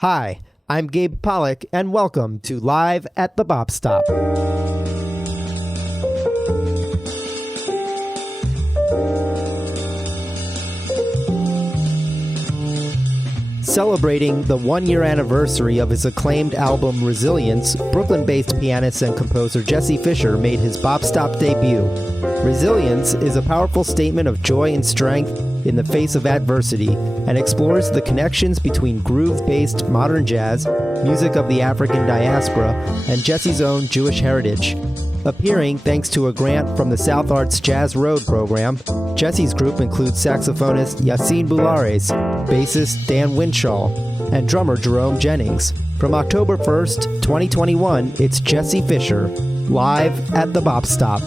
Hi, I'm Gabe Pollock, and welcome to Live at the Bop Stop. Celebrating the one-year anniversary of his acclaimed album Resilience, Brooklyn-based pianist and composer Jesse Fischer made his Bop Stop debut. Resilience is a powerful statement of joy and strength in the face of adversity and explores the connections between groove-based modern jazz, music of the African diaspora, and Jesse's own Jewish heritage. Appearing thanks to a grant from the South Arts Jazz Road program, Jesse's group includes saxophonist Yacine Boularès, bassist Dan Winshall, and drummer Jerome Jennings. From October 1st, 2021, it's Jesse Fischer, live at the Bop Stop.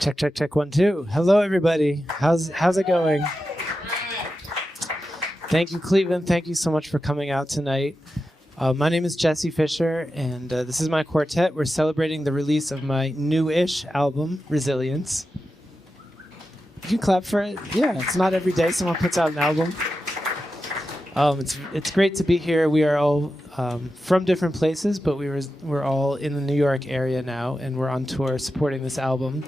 Check, check, check, 1, 2. Hello, everybody. How's it going? Thank you, Cleveland. Thank you so much for coming out tonight. My name is Jesse Fischer, and this is my quartet. We're celebrating the release of my new-ish album, Resilience. You can clap for it. Yeah, it's not every day someone puts out an album. It's great to be here. We are all from different places, but we're all in the New York area now, and we're on tour supporting this album.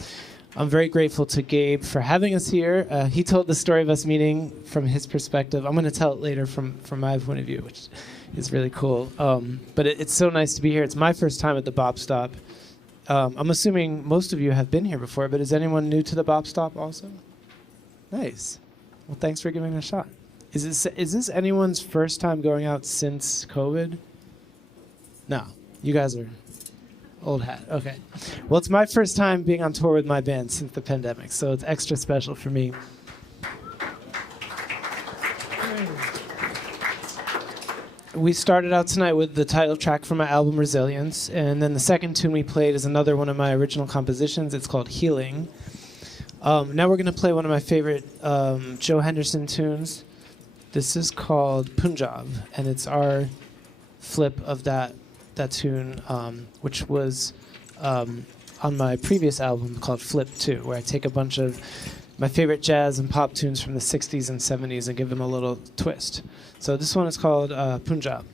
I'm very grateful to Gabe for having us here. He told the story of us meeting from his perspective. I'm going to tell it later from my point of view, which is really cool. But it's so nice to be here. It's my first time at the Bop Stop. I'm assuming most of you have been here before, but is anyone new to the Bop Stop also? Nice. Well, thanks for giving it a shot. Is this anyone's first time going out since COVID? No, you guys are old hat. Okay. Well, it's my first time being on tour with my band since the pandemic, so it's extra special for me. We started out tonight with the title track from my album Resilience, and then the second tune we played is another one of my original compositions. It's called Healing. Now we're going to play one of my favorite Joe Henderson tunes. This is called Punjab, and it's our flip of that tune, which was on my previous album called Flip 2, where I take a bunch of my favorite jazz and pop tunes from the 60s and 70s and give them a little twist. So this one is called Punjab.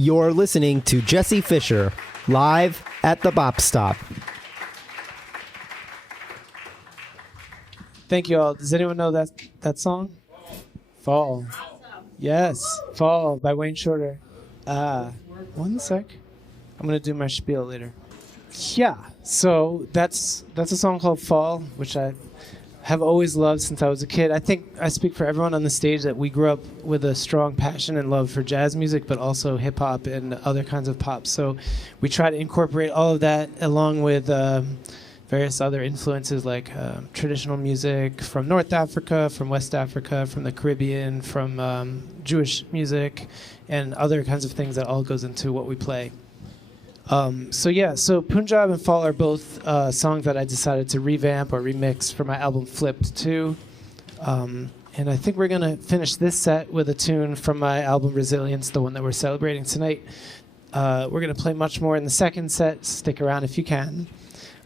You're listening to Jesse Fischer, live at the Bop Stop. Thank you all. Does anyone know that song? Fall. Yes, Fall by Wayne Shorter. One sec. I'm going to do my spiel later. Yeah, so that's a song called Fall, which I have always loved since I was a kid. I think I speak for everyone on the stage that we grew up with a strong passion and love for jazz music, but also hip-hop and other kinds of pop. So we try to incorporate all of that along with various other influences like traditional music from North Africa, from West Africa, from the Caribbean, from Jewish music, and other kinds of things that all goes into what we play. So Punjab and Fall are both songs that I decided to revamp or remix for my album Flipped 2. And I think we're going to finish this set with a tune from my album Resilience, the one that we're celebrating tonight. We're going to play much more in the second set. Stick around if you can.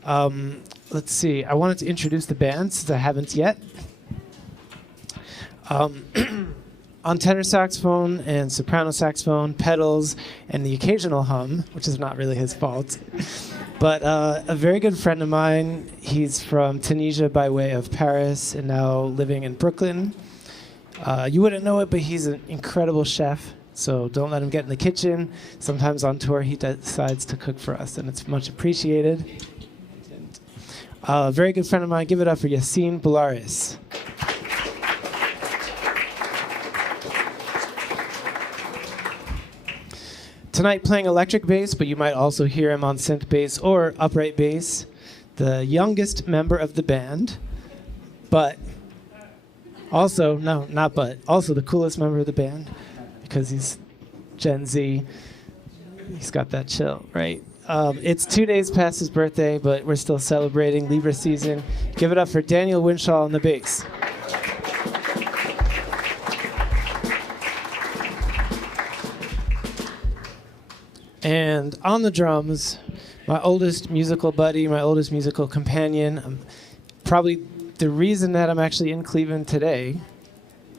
Let's see. I wanted to introduce the band since I haven't yet. On tenor saxophone and soprano saxophone, pedals, and the occasional hum, which is not really his fault. But a very good friend of mine, he's from Tunisia by way of Paris and now living in Brooklyn. You wouldn't know it, but he's an incredible chef, so don't let him get in the kitchen. Sometimes on tour he decides to cook for us, and it's much appreciated. A very good friend of mine, give it up for Yacine Boularès. Tonight playing electric bass, but you might also hear him on synth bass or upright bass. The youngest member of the band, but also, no, not but, also the coolest member of the band because he's Gen Z. He's got that chill, right? It's 2 days past his birthday, but we're still celebrating Libra season. Give it up for Dan Winshall on the bass. And on the drums, my oldest musical buddy, my oldest musical companion, probably the reason that I'm actually in Cleveland today,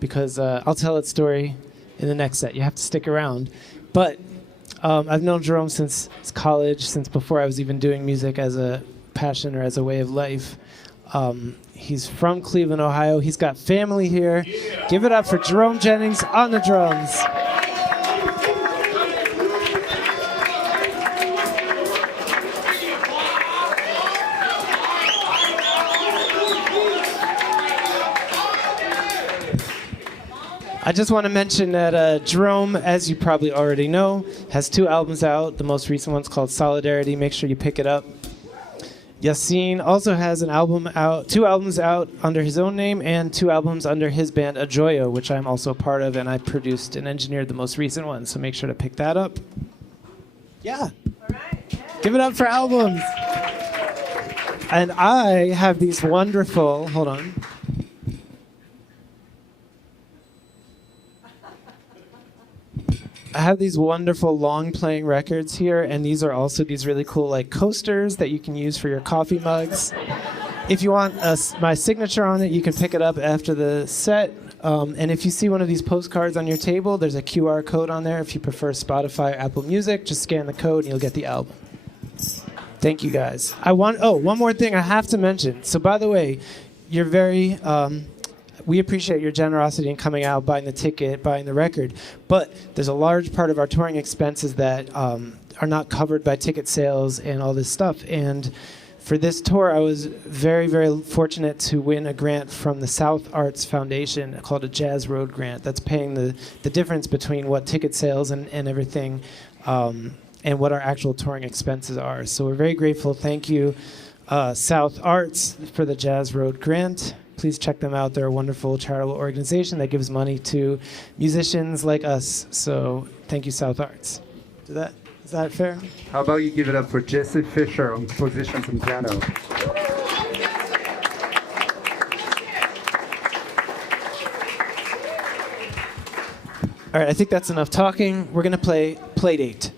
because I'll tell its story in the next set. You have to stick around. But I've known Jerome since college, since before I was even doing music as a passion or as a way of life. He's from Cleveland, Ohio. He's got family here. Yeah. Give it up for Jerome Jennings on the drums. I just want to mention that Jerome, as you probably already know, has 2 albums out. The most recent one's called Solidarity. Make sure you pick it up. Yacine also has 2 albums out under his own name and 2 albums under his band Ajoyo, which I'm also a part of, and I produced and engineered the most recent one. So make sure to pick that up. Yeah. All right. Yeah. Give it up for albums. And I have these wonderful, hold on. I have these wonderful long playing records here, and these are also these really cool like coasters that you can use for your coffee mugs. If you want my signature on it, you can pick it up after the set. And if you see one of these postcards on your table, there's a QR code on there. If you prefer Spotify or Apple Music, just scan the code and you'll get the album. Thank you guys. One more thing I have to mention. So by the way, you're very... we appreciate your generosity in coming out, buying the ticket, buying the record. But there's a large part of our touring expenses that are not covered by ticket sales and all this stuff. And for this tour, I was very, very fortunate to win a grant from the South Arts Foundation called a Jazz Road Grant. That's paying the difference between what ticket sales and everything and what our actual touring expenses are. So we're very grateful. Thank you, South Arts, for the Jazz Road Grant. Please check them out. They're a wonderful charitable organization that gives money to musicians like us. So thank you, South Arts. Is that fair? How about you give it up for Jesse Fischer on compositions and piano. All right, I think that's enough talking. We're going to play Playdate.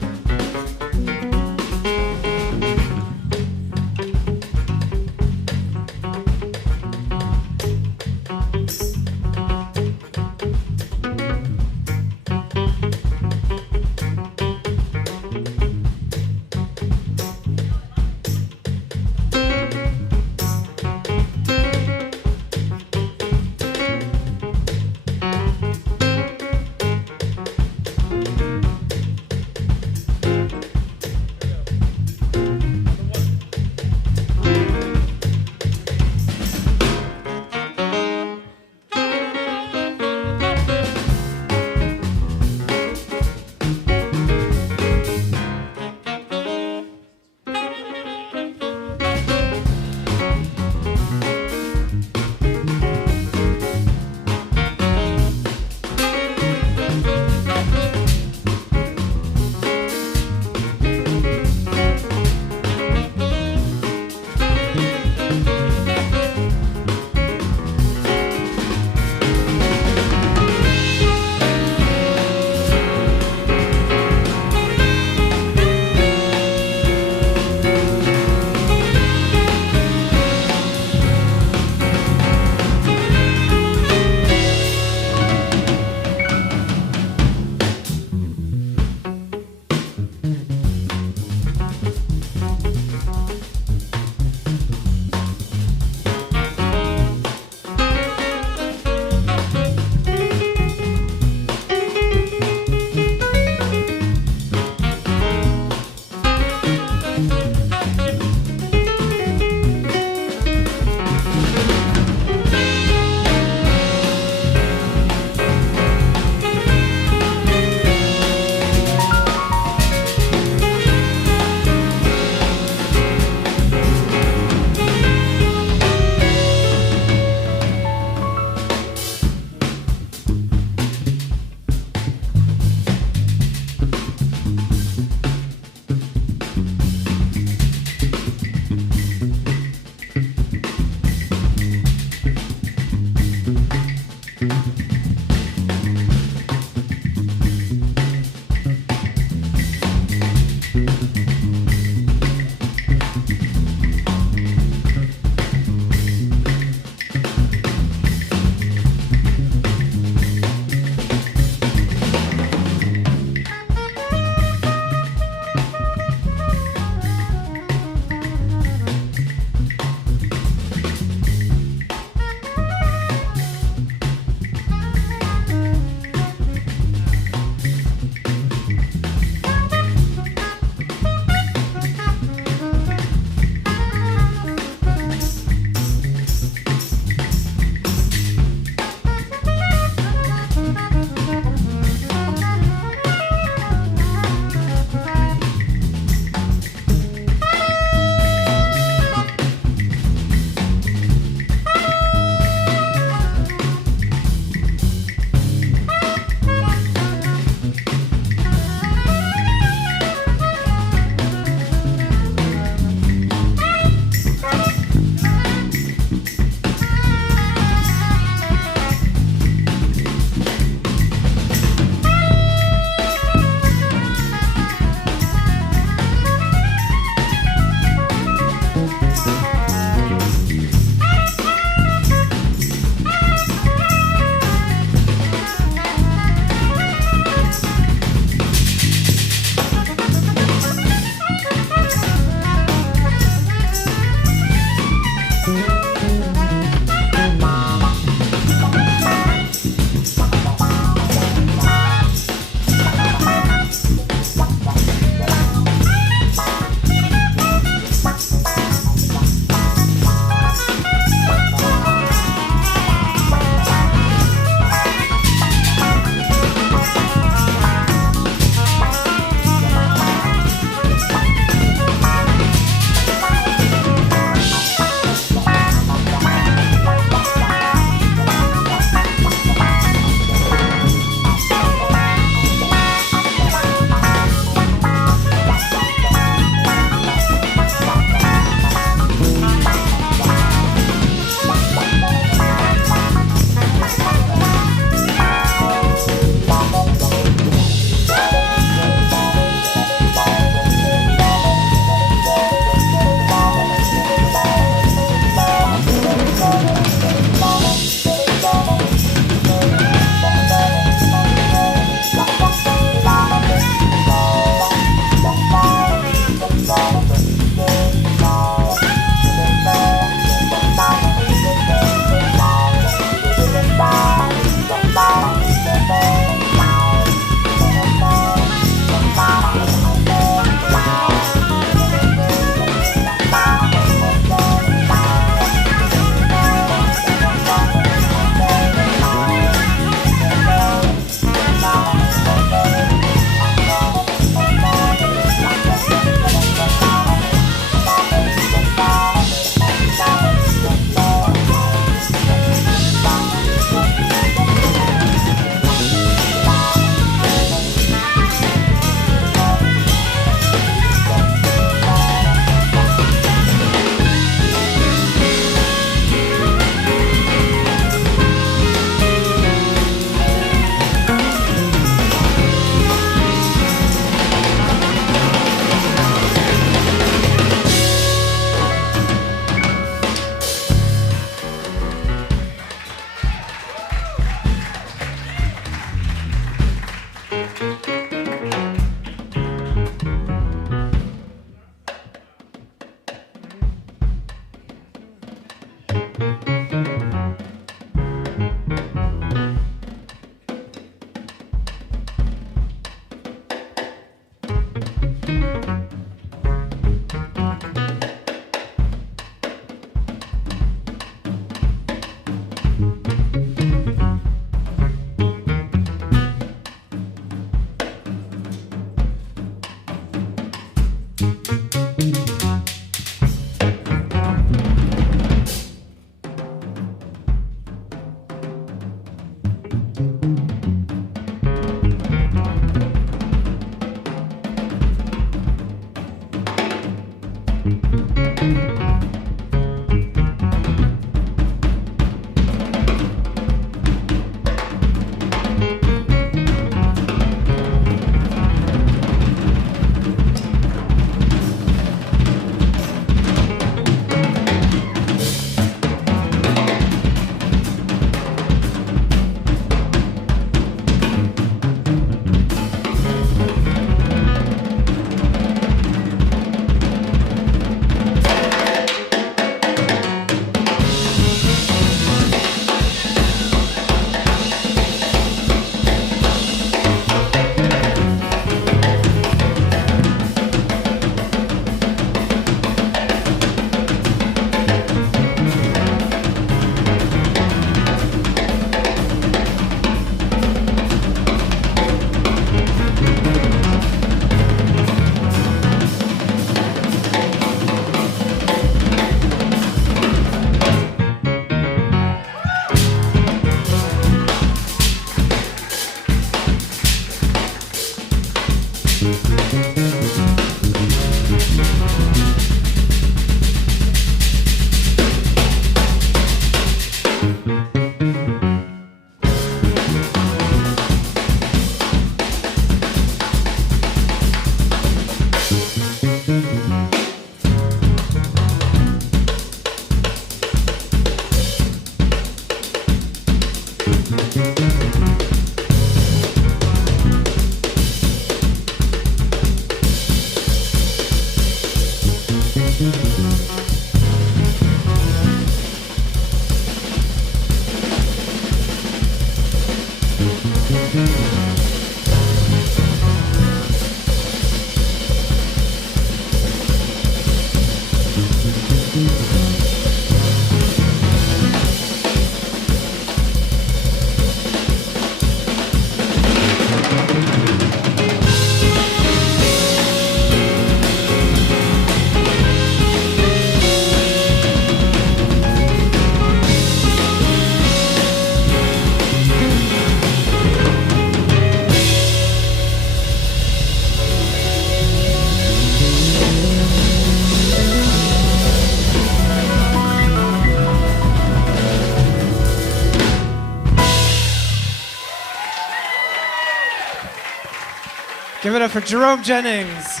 Give it up for Jerome Jennings,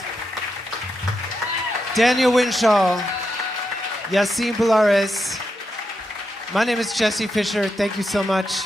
Dan Winshall, Yacine Boularès. My name is Jesse Fischer. Thank you so much.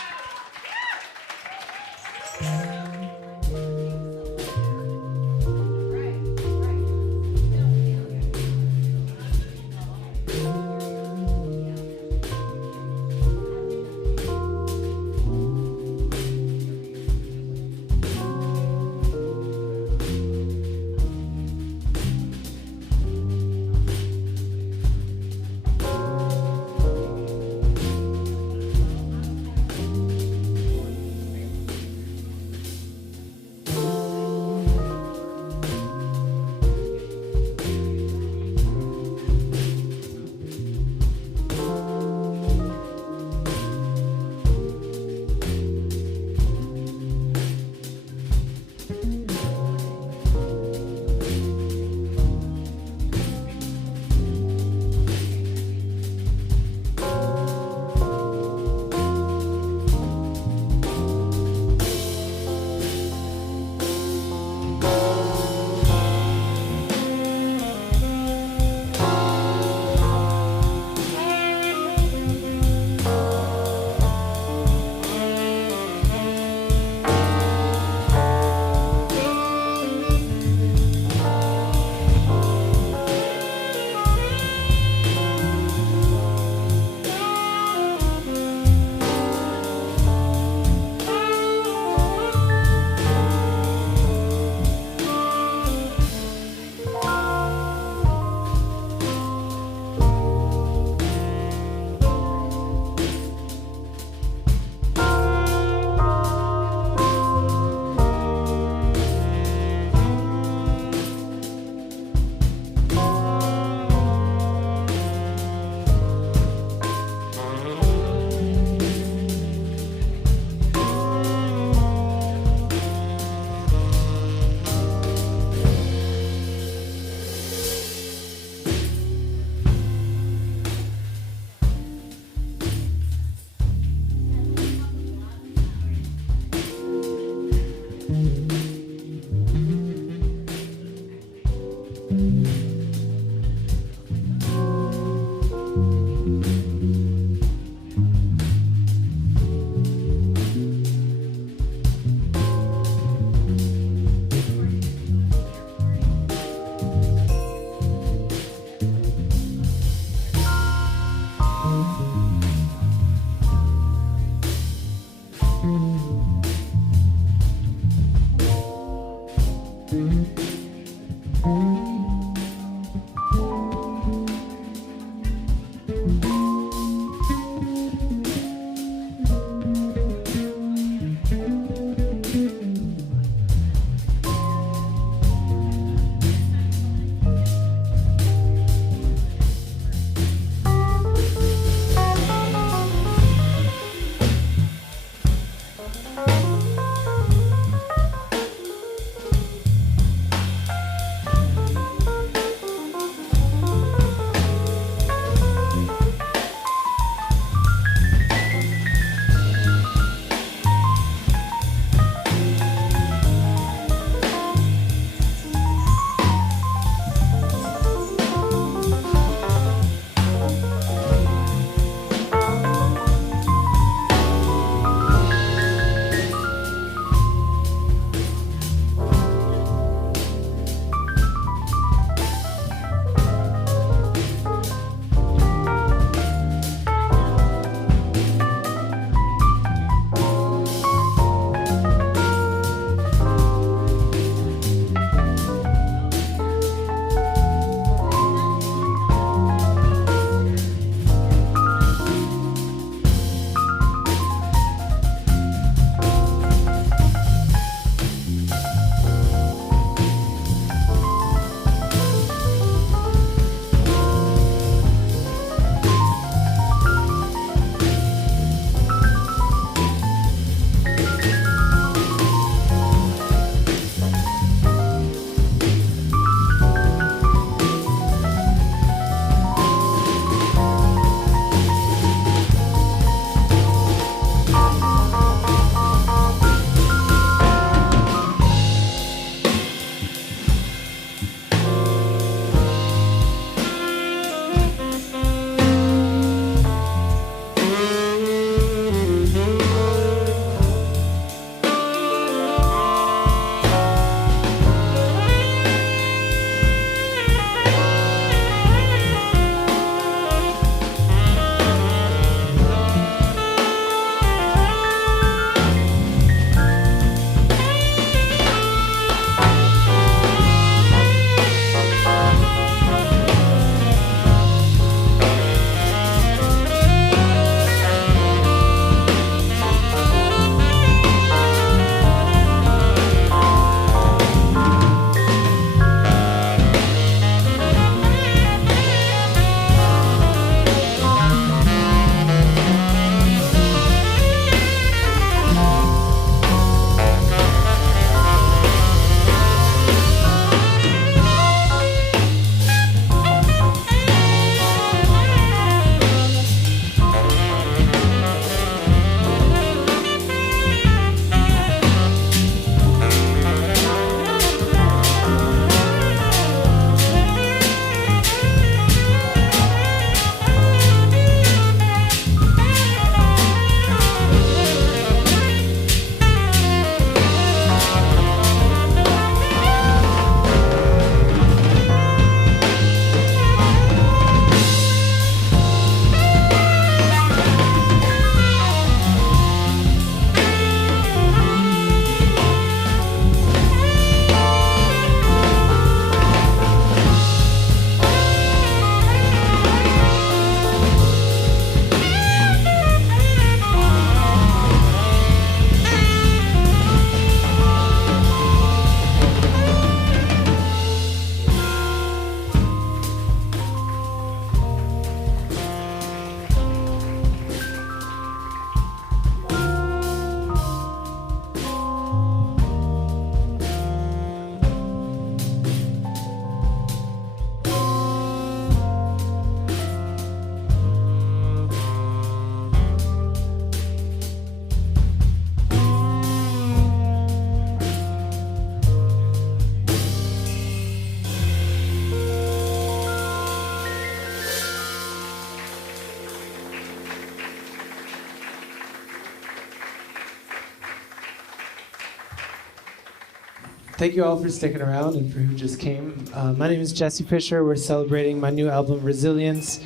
Thank you all for sticking around and for who just came. My name is Jesse Fischer. We're celebrating my new album, Resilience.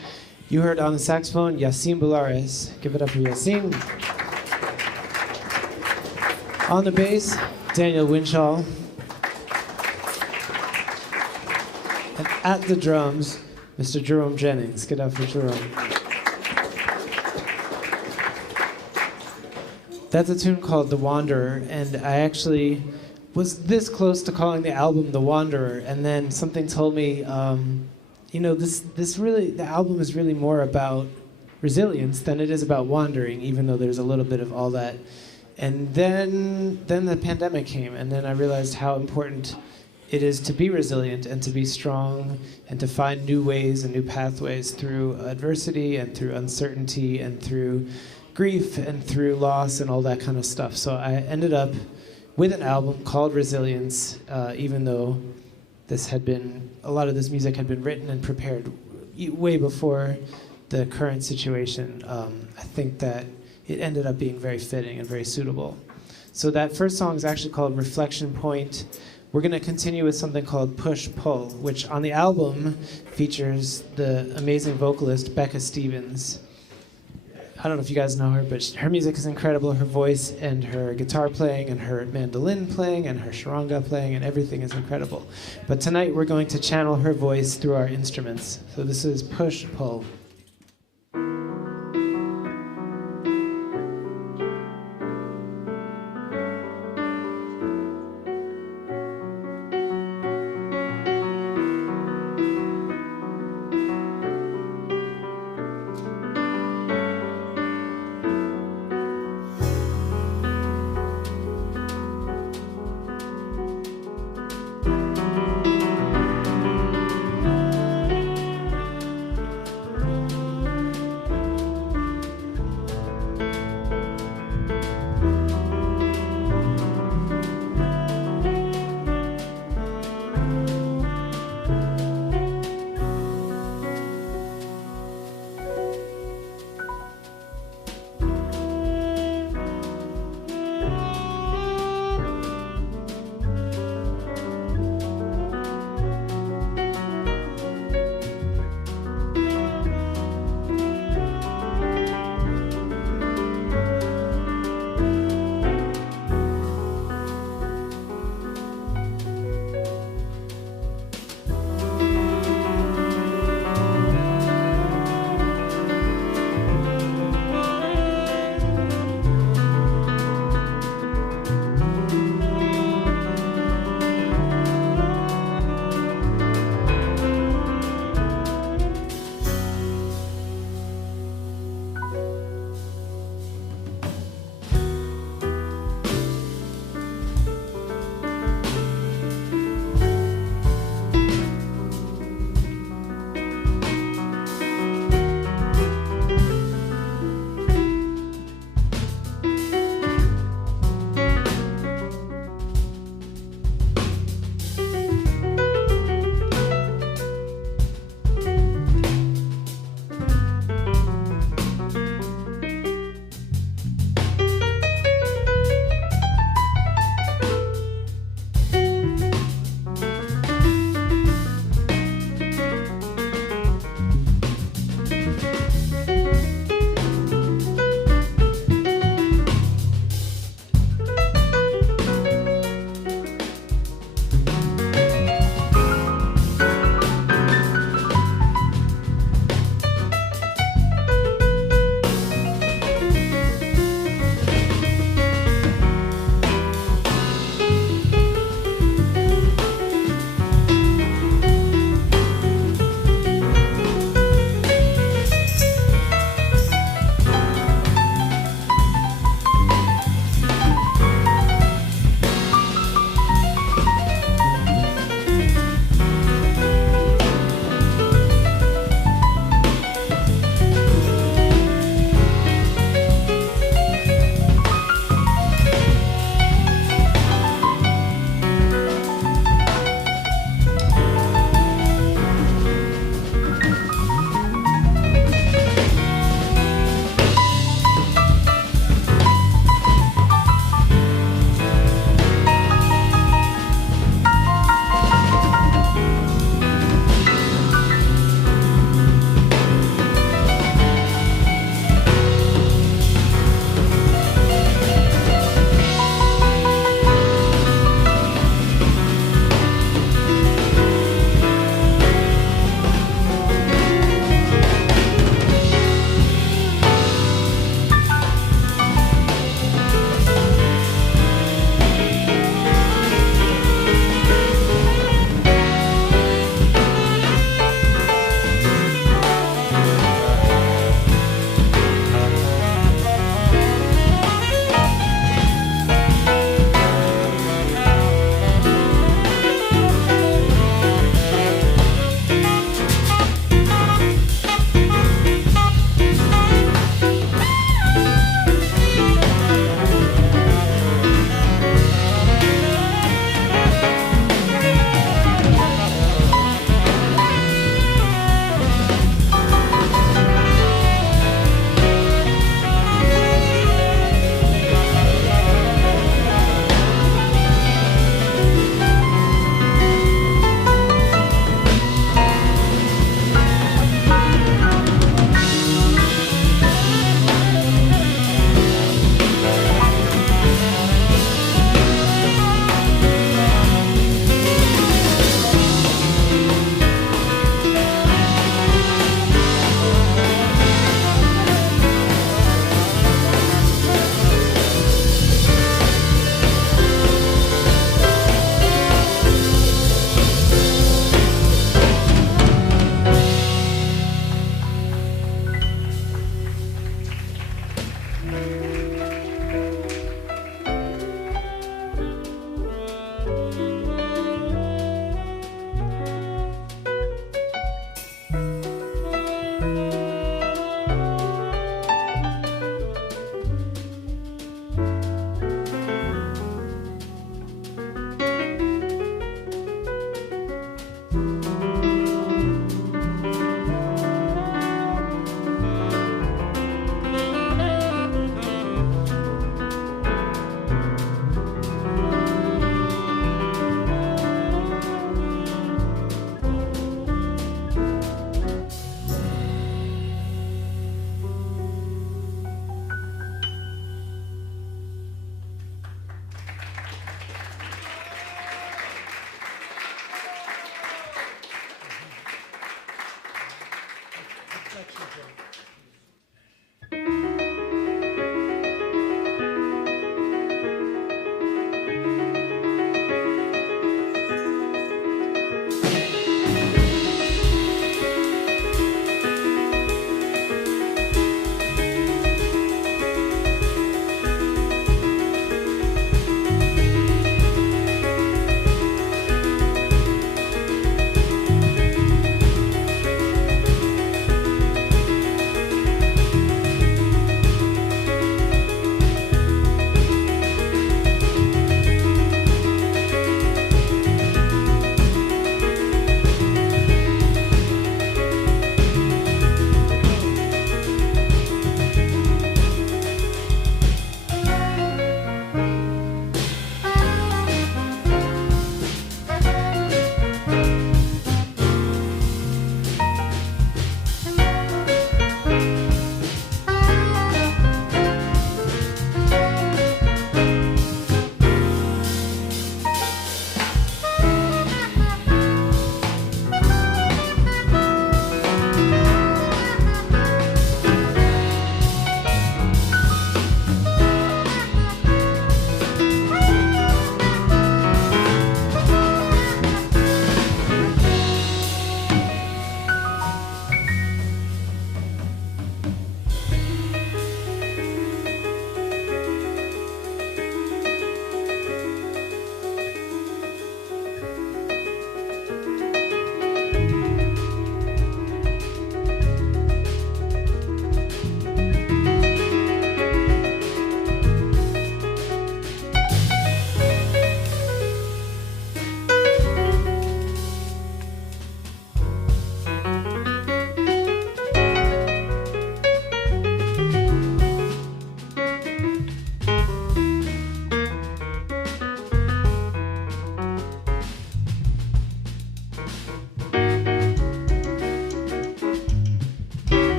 You heard on the saxophone, Yacine Boularès. Give it up for Yacine. On the bass, Dan Winshall. And at the drums, Mr. Jerome Jennings. Get up for Jerome. That's a tune called The Wanderer, and I actually was this close to calling the album The Wanderer, and then something told me, the album is really more about resilience than it is about wandering, even though there's a little bit of all that. And then the pandemic came, and then I realized how important it is to be resilient and to be strong and to find new ways and new pathways through adversity and through uncertainty and through grief and through loss and all that kind of stuff. So I ended up with an album called Resilience, even though a lot of this music had been written and prepared way before the current situation. I think that it ended up being very fitting and very suitable. So that first song is actually called Reflection Point. We're going to continue with something called Push Pull, which on the album features the amazing vocalist Becca Stevens. I don't know if you guys know her, but her music is incredible. Her voice and her guitar playing and her mandolin playing and her charanga playing and everything is incredible. But tonight we're going to channel her voice through our instruments. So this is Push Pull.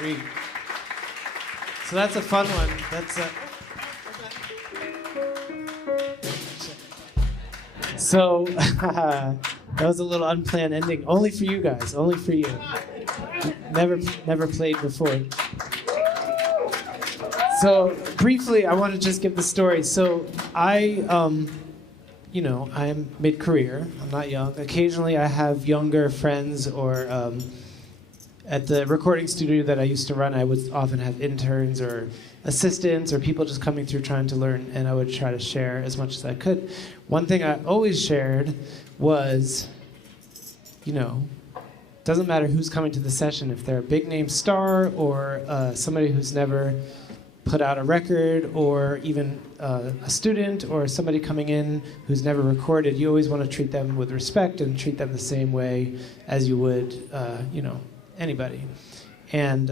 Sweet. So that's a fun one. That's so that was a little unplanned ending. Only for you guys. Only for you. Never played before. So briefly, I want to just give the story. So I'm mid-career. I'm not young. Occasionally, I have younger friends, or at the recording studio that I used to run, I would often have interns or assistants or people just coming through trying to learn, and I would try to share as much as I could. One thing I always shared was, doesn't matter who's coming to the session, if they're a big name star or somebody who's never put out a record, or even a student or somebody coming in who's never recorded, you always want to treat them with respect and treat them the same way as you would, anybody. And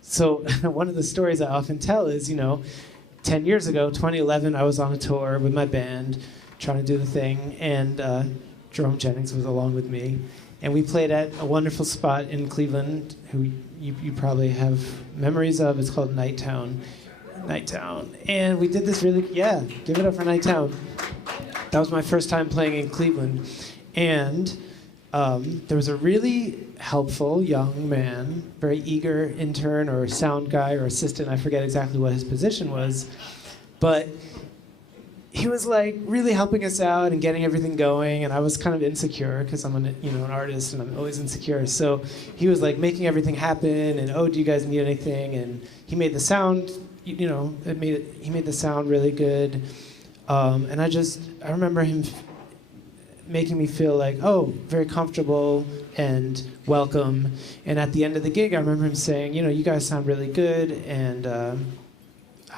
so one of the stories I often tell is, 10 years ago, 2011, I was on a tour with my band, trying to do the thing, and Jerome Jennings was along with me. And we played at a wonderful spot in Cleveland, who you probably have memories of. It's called Nighttown. And we did this give it up for Nighttown. That was my first time playing in Cleveland. And there was a really helpful young man, very eager intern or sound guy or assistant. I forget exactly what his position was. But he was like really helping us out and getting everything going, and I was kind of insecure because I'm an artist and I'm always insecure. So he was like making everything happen, and do you guys need anything? And he made the sound, he made the sound really good, and I remember him making me feel like very comfortable and welcome. And at the end of the gig, I remember him saying, you guys sound really good, and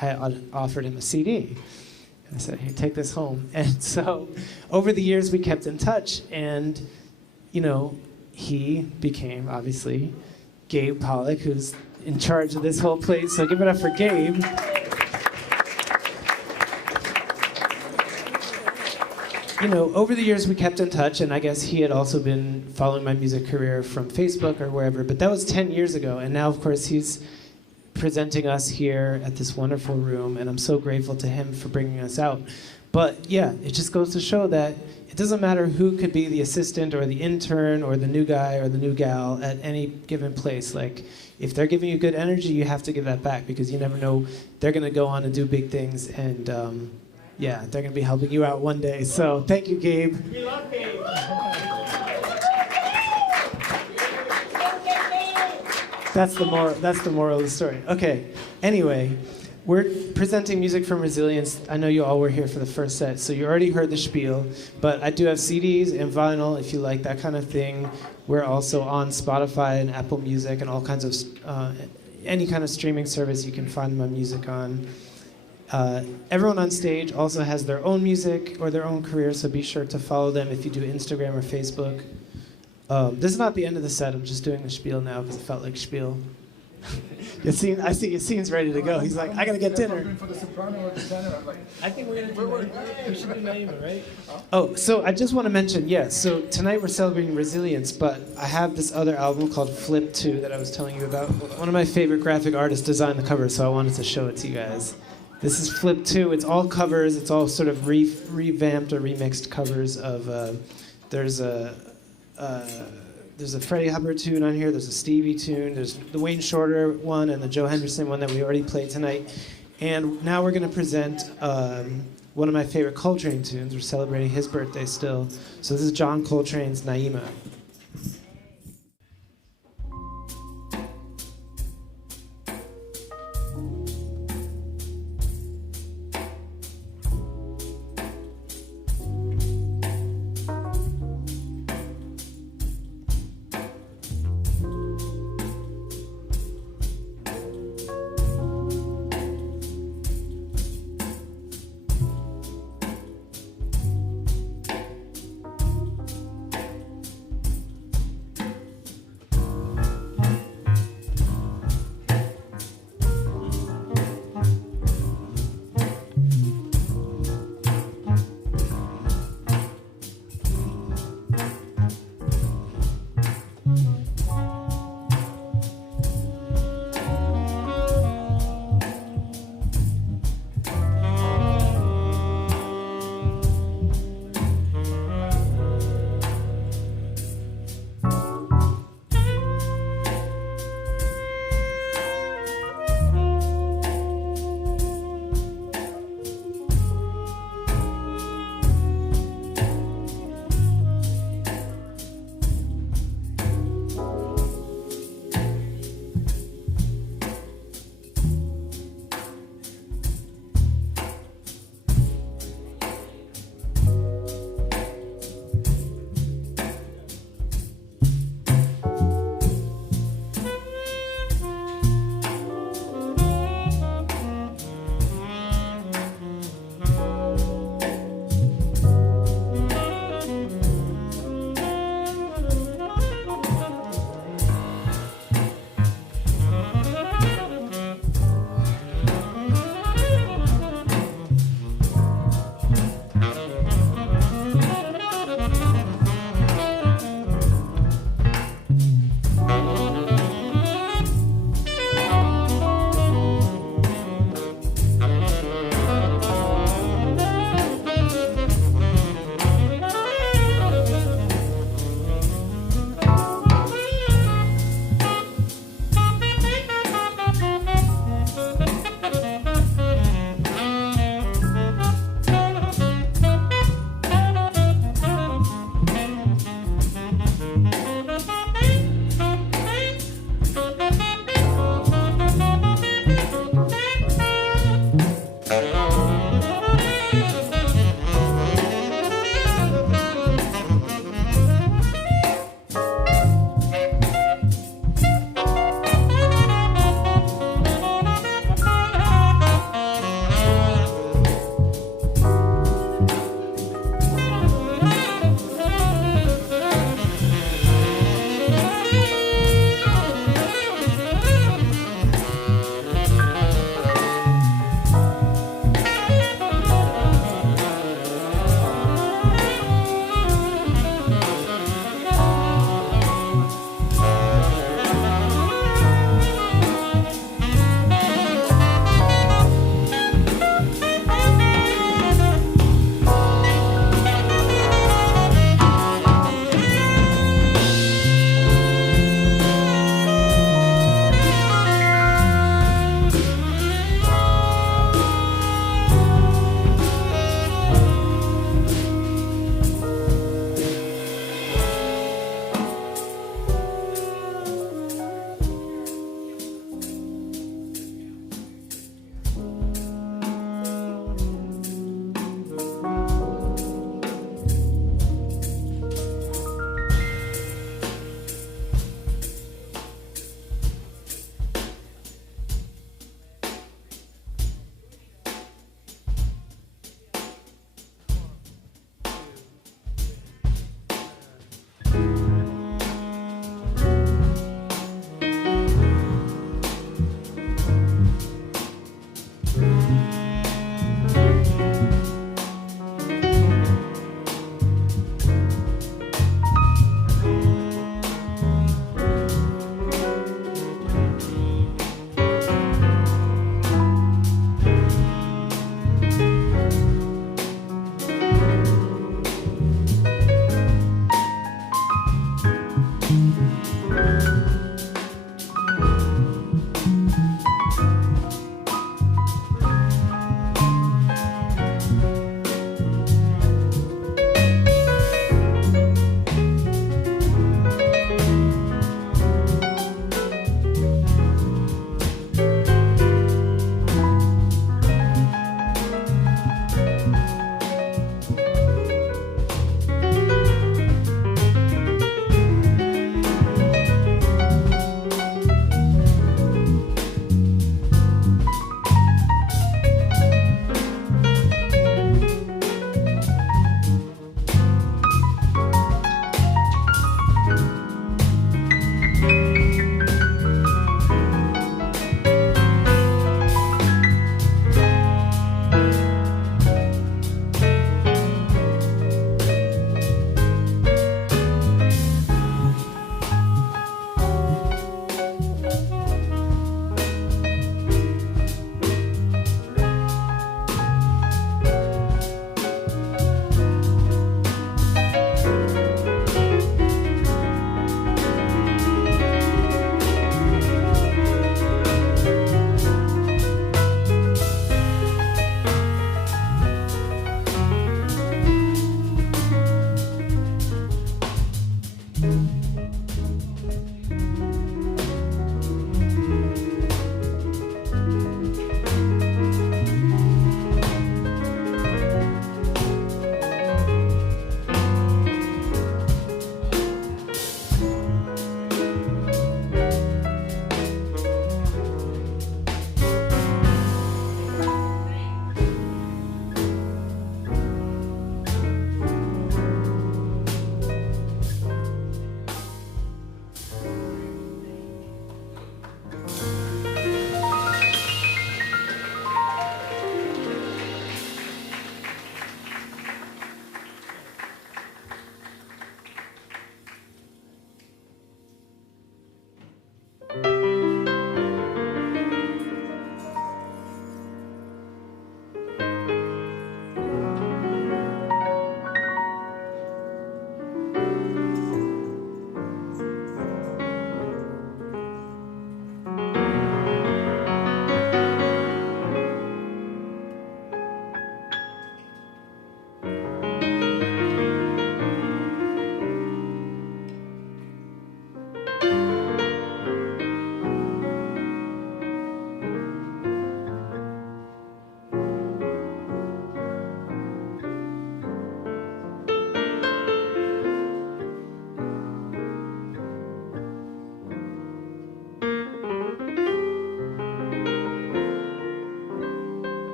I offered him a CD. I said, hey, take this home. And so over the years, we kept in touch. And, he became, obviously, Gabe Pollock, who's in charge of this whole place. So give it up for Gabe. Over the years, we kept in touch. And I guess he had also been following my music career from Facebook or wherever. But that was 10 years ago. And now, of course, he's presenting us here at this wonderful room, and I'm so grateful to him for bringing us out. But yeah, it just goes to show that it doesn't matter who could be the assistant or the intern or the new guy or the new gal at any given place. Like, if they're giving you good energy, you have to give that back, because you never know, they're going to go on and do big things, and they're going to be helping you out one day. So thank you, Gabe. We love Gabe. That's the moral of the story. Okay. Anyway, we're presenting music from Resilience. I know you all were here for the first set, so you already heard the spiel. But I do have CDs and vinyl if you like that kind of thing. We're also on Spotify and Apple Music and all kinds of any kind of streaming service you can find my music on. Everyone on stage also has their own music or their own career, so be sure to follow them if you do Instagram or Facebook. This is not the end of the set. I'm just doing the spiel now because it felt like spiel. I see Yacine's ready to go. He's like, I gotta get dinner. For the soprano or the tenor, I think we should do Naima, right? Oh, so I just want to mention, so tonight we're celebrating Resilience, but I have this other album called Flip 2 that I was telling you about. One of my favorite graphic artists designed the cover, so I wanted to show it to you guys. This is Flip 2. It's all covers. It's all sort of revamped or remixed covers of, there's a Freddie Hubbard tune on here, there's a Stevie tune, there's the Wayne Shorter one and the Joe Henderson one that we already played tonight. And now we're going to present one of my favorite Coltrane tunes. We're celebrating his birthday still. So this is John Coltrane's Naima.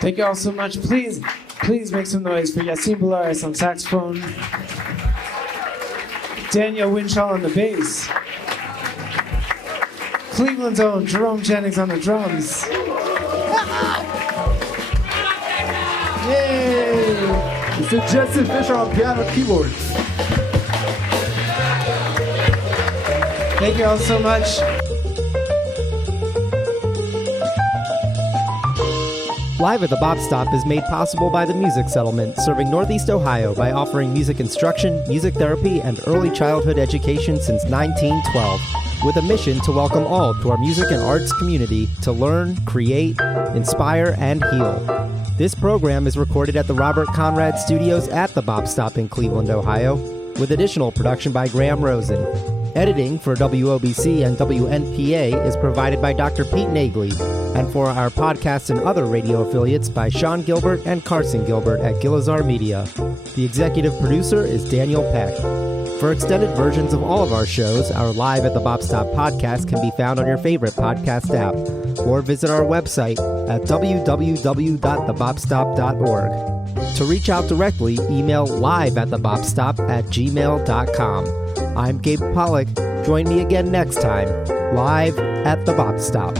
Thank you all so much. Please make some noise for Yacine Boularès on saxophone, Dan Winshall on the bass, Cleveland's own Jerome Jennings on the drums. Yay! Mr. Jesse Fischer on piano keyboard. Thank you all so much. Live at the Bop Stop is made possible by the Music Settlement, serving Northeast Ohio by offering music instruction, music therapy, and early childhood education since 1912, with a mission to welcome all to our music and arts community to learn, create, inspire, and heal. This program is recorded at the Robert Conrad Studios at the Bop Stop in Cleveland, Ohio, with additional production by Graham Rosen. Editing for WOBC and WNPA is provided by Dr. Pete Nagley, and for our podcast and other radio affiliates by Sean Gilbert and Carson Gilbert at Gilizar Media. The executive producer is Daniel Peck. For extended versions of all of our shows, our Live at the Bop Stop podcast can be found on your favorite podcast app, or visit our website at www.thebopstop.org. To reach out directly, email live@thebopstop@gmail.com. I'm Gabe Pollock. Join me again next time, live at the Bop Stop.